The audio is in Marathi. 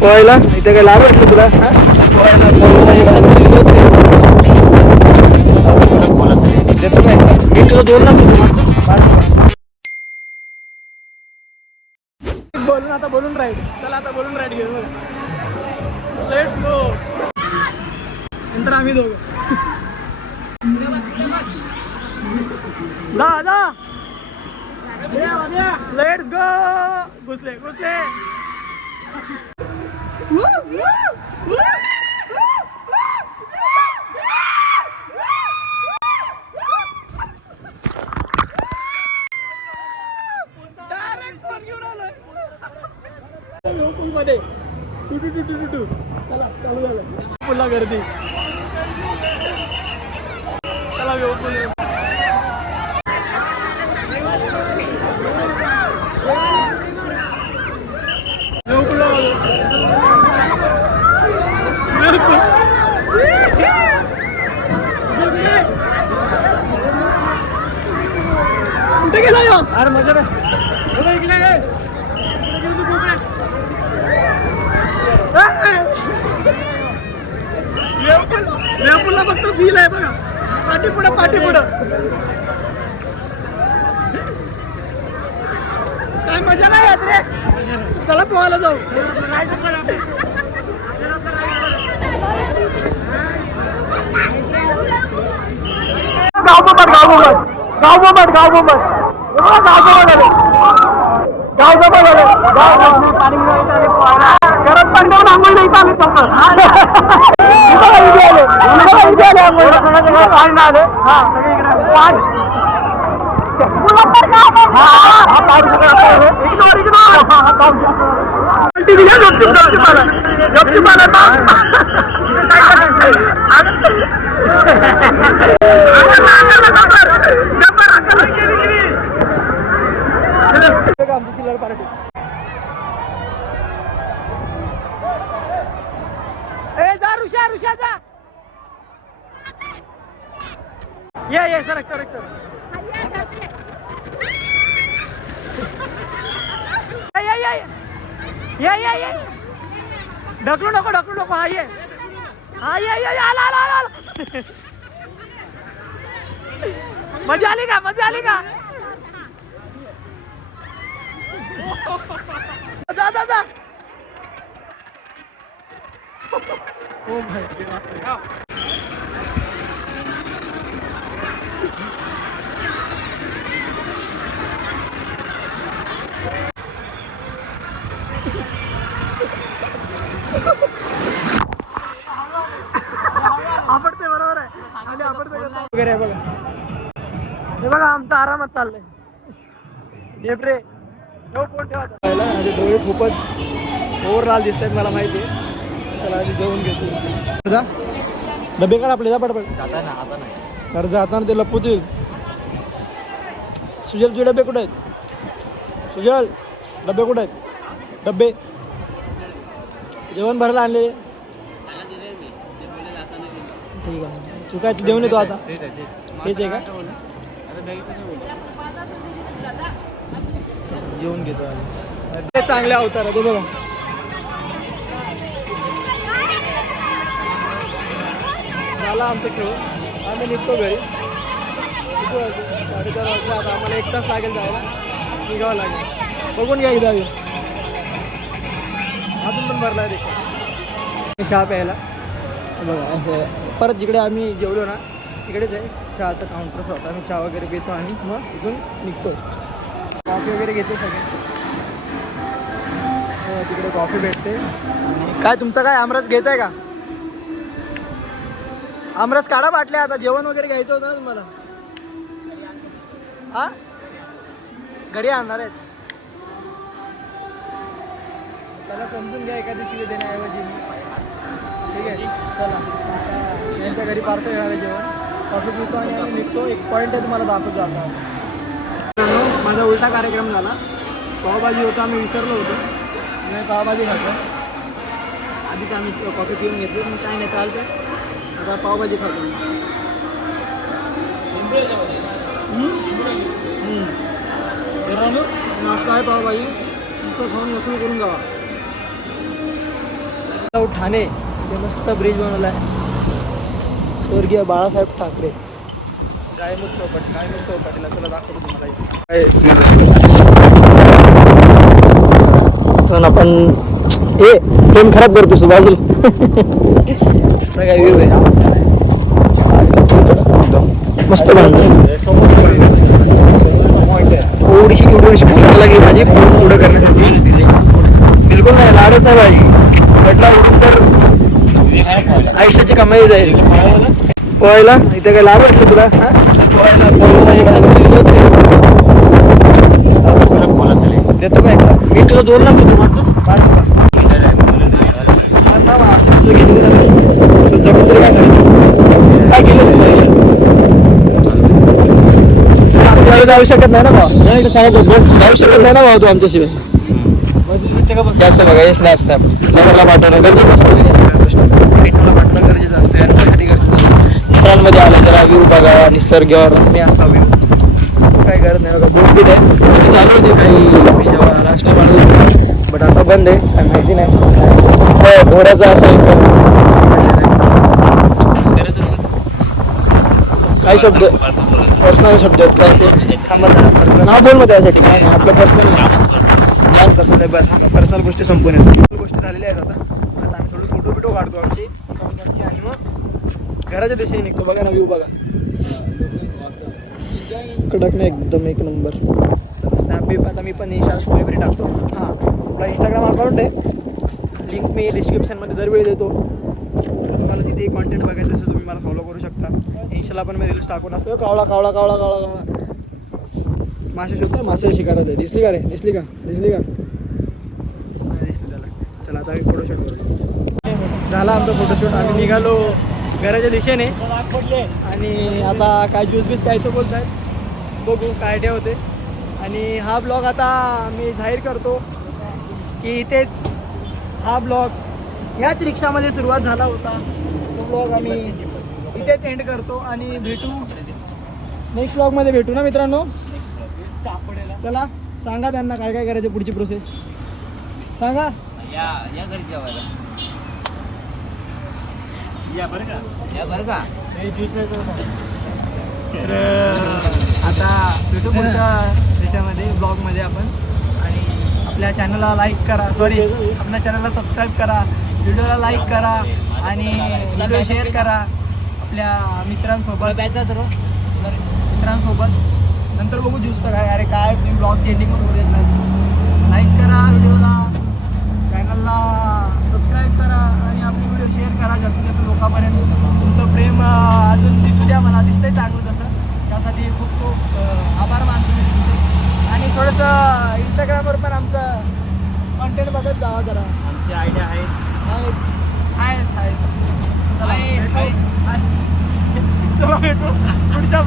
पोहायला इथे काय आवडलं तुला? मी तुला दोन बोलून आता बोलून राईड. चला आता बोलून राईड घेऊ. Let's go. नंतर आम्ही दोघं दादा लेट्स गो. घुसले घुसले. मध्ये चला चालू झालं. पुन्हा गर्दी. चला व्यू पूल. कुठे गेला अरे मजा लेवपूलला फक्त फील आहे बघा. पाठी पुढं काय मजा नाही येत रे. चला पोहायला जाऊ. गरज पाणी देऊन आंघोळ नाही चालत. आमची चिल्लर पार्टी. ऋषा जा. ये सरक. ढकलू नको. हा ये. आला. मजा आली का? जा. Oh my God. आपडते बरोबर आहे. आणि आपडते वगैरे बघा. हे बघा आमचा आरामात चाललंय. डेब्रे डोळे खूपच ओव्हर लाल दिसत आहेत मला माहिती आहे. चला आधी जेवून घेतो. डबे काढ आपले. जा पटपट. तर जाताना ते लपवतील. सुजल तुझे डबे कुठे आहेत? सुजल डबे कुठे आहेत? डबे जेवण भरायला आणले. ठीक आहे. तू काय जेवण येतो आता? तेच आहे का? जेवून घेतो. चांगले अवतार आहे. बघा झाला आमचं खेळून. आम्ही निघतो घरी. 4:30 वाजता. आता आम्हाला 1 तास लागेल जायला. निघावं लागेल. बघून घ्या एकदा. अजून पण भरला आहे चहा प्यायला. बघा असं परत जिकडे आम्ही जेवलो ना तिकडेच आहे चहाचा काउंटर होता. आम्ही चहा वगैरे पितो आणि मग इथून निघतो. कॉफी वगैरे घेतो सगळे. तिकडे कॉफी भेटते. काय तुमचं काय आमरस घेत आहे का? आमरस काढा बाटल्या. आता जेवण वगैरे घ्यायचं होतं ना तुम्हाला. हा घरी आणणार आहेत. त्याला समजून घ्या एखादी शिवी देण्याऐवजी. ठीक आहे चला. त्यांच्या घरी पार्सल येणार आहे जेवण. कॉफी पितो आणि आम्ही निघतो. एक पॉईंट आहे तुम्हाला दाखवतो आता. माझा उलटा कार्यक्रम झाला. पावभाजी होता आम्ही विसरलो होतो. मी पावभाजी खातो. आधीच आम्ही कॉफी पिऊन घेतली. मग काय नाही चालतं. आता पावभाजी खातो. नाश्ता आहे पावभाजी. मस्त खाऊन वसूल करून जावा. ठाणे ते मस्त ब्रिज बनवला आहे स्वर्गीय बाळासाहेब ठाकरे गायमुख चौपाटीला. चला दाखवतो तुम्हाला. आपण हे फ्रेम खराब करतोस बाजूला. सगळा व्ह्यू आहे मस्त बांधलं. एवढीशी भूक लागली माझी पुढं करण्यासाठी. बिलकुल नाही लाडच नाही पाहिजे. म्हटला उडून तर आयुष्याची कमाई जाईल. पोहायला इथे काय लाभ वाटलं तुला? पोहायला देतो काय? मी तुला 2 लाख देतो. मारतोस? काय केलं जाऊ शकत नाही ना भाऊ. जाऊ शकत नाही ना भाऊ तू आमच्याशिवाय. त्याचं बघा हे स्नॅप लवरला पाठवणं गरजेचं असतं. पाठवणं गरजेचं असतं. यांच्यासाठी गरजेचं असतं. मित्रांमध्ये आलं जरा व्ह्यू बघा निसर्गावर रम्य असा व्ह्यू. काय गरज नाही बघा. बोट आहे चालू होती काही मी जेव्हा लास्ट टाइम आलो बट आता बंद आहे. काय माहिती नाही. घोड्याचा असा एक काय शब्द पर्सनल शब्द आहेत काय पर्सनल हा बोल मग त्यासाठी काय नाही आपलं पर्सनल पर्सनल पर्सनल गोष्टी संपून येतात. गोष्टी झालेल्या आहेत. आता आम्ही थोडे फोटो काढतो आमची आणि मग घराच्या दिशेने निघतो. बघा ना व्ह्यू बघा कडक नाही एकदम एक नंबर. स्नॅप बीप आता मी पण इंस्टा स्टोरी टाकतो. हां आपला इंस्टाग्राम अकाउंट आहे. लिंक मी डिस्क्रिप्शनमध्ये दरवेळी देतो. तुम्हाला तिथे कॉन्टेंट बघायचं असेल तुम्ही मला फॉलो करू शकता. इंस्टाला पण मी रील्स टाकून असतो. कावळा मासे शोधतो. मासे शिकारत आहे. दिसली का नाही दिसली का दिसली त्याला. चला आता आम्ही फोटोशूट करू. झाला आमचा फोटोशूट. आम्ही निघालो घराच्या दिशेने आणि आता काय ज्यूस बीस प्यायचं बोलत आहेत. बघू काय आयडिया होते. आणि हा ब्लॉग आता मी जाहीर करतो की इथेच हा ब्लॉग ह्याच रिक्षामध्ये सुरुवात झाला होता. तो ब्लॉग आम्ही इथेच एंड करतो आणि भेटू नेक्स्ट ब्लॉगमध्ये भेटू ना मित्रांनो. चला सांगा त्यांना काय काय करायचं पुढची प्रोसेस सांगा. या घरी जेवायला या बरं का तर आता भेटू पुढच्या त्याच्यामध्ये ब्लॉगमध्ये आपण. आणि आपल्या चॅनलला लाईक करा आपल्या चॅनलला सबस्क्राईब करा. व्हिडिओला लाईक करा आणि व्हिडिओ शेअर करा आपल्या मित्रांसोबत. नंतर बघू ज्यूसचं काय. अरे काय तुम्ही ब्लॉगची एंडिंग पण करू देत नाही. लाईक करा व्हिडिओला चॅनलला सबस्क्राईब करा आणि आपली व्हिडिओ शेअर करा जास्तीत जास्त लोकांपर्यंत. तुमचं प्रेम अजून दिसू द्या. मला दिसतंय चांगलं तसं. त्यासाठी खूप खूप आभार मानतो मी तुमचे. आणि थोडंसं इंस्टाग्रामवर पण आमचं कॉन्टेंट बघत जावा जरा. आमची आयडिया आहेत. चला भेटू पुढच्या